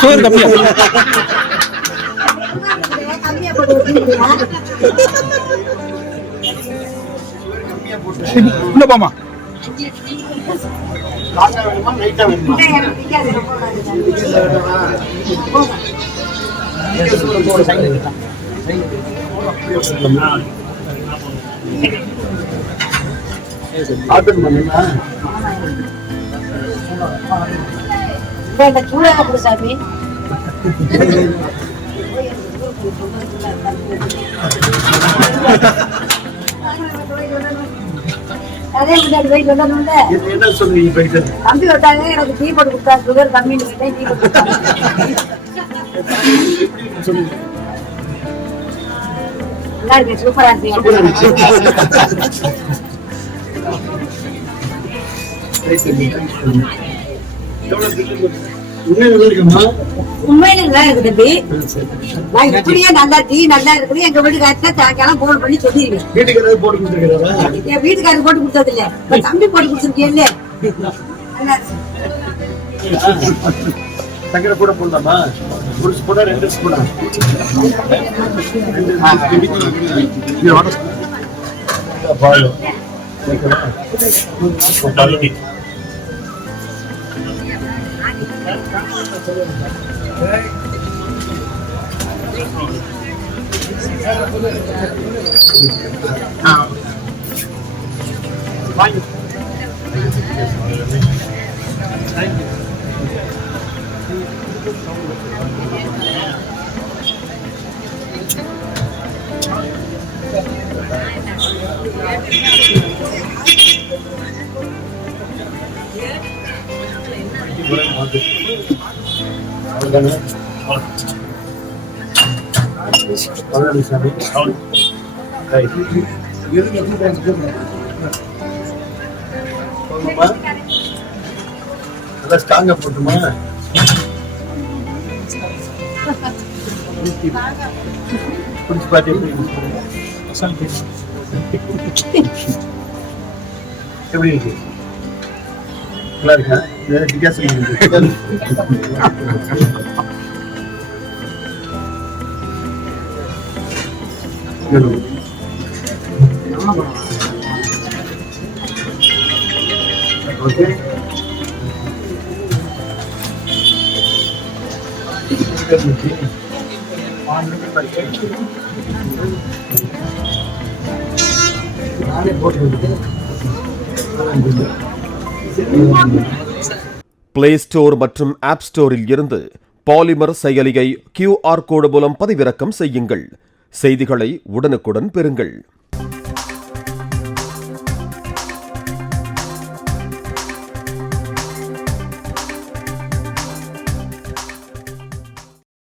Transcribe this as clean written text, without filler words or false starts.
சோறு கம்மியா உள்ள போமா. சாமி அதே முன்னாடி போய் சொல்லணும்ல. என்ன சொல்றீங்க? தம்பி விட்டாங்க, எனக்கு டீ போட்டு கொடுத்தா சுகர் கம்மின்னு டீ போட்டு நல்லா இருக்கு, சூப்பரா உண்மையில நல்லா இருக்கு தம்பி. நான் இப்படியே நல்லா டீ நல்லா இருக்குது. எங்க வீட்டுக்காரத்தை சாயங்காலம் போன் பண்ணி சொல்லிடுவேன். வீட்டுக்காரர் போட்டு கொடுத்துருக்காரா? என் வீட்டுக்காரர் போட்டு கொடுத்தது இல்ல, தம்பி போட்டு கொடுத்துருக்கேன். சக்கரை கூட போடலாமா? ஒரு ஸ்பூனா 2 ஸ்பூனா? பால் நல்லா ஸ்ட்ராங்கா போட்டுமா? குடிச்சு பாட்டி எப்படி இருக்கு? நல்லா இருக்கா? வித்தியாசம் ஓகே. பிளே ஸ்டோர் மற்றும் ஆப் ஸ்டோரில் இருந்து பாலிமர் செயலியை QR கோடு மூலம் பதிவிறக்கம் செய்யுங்கள். செய்திகளை உடனுக்குடன் பெறுங்கள்.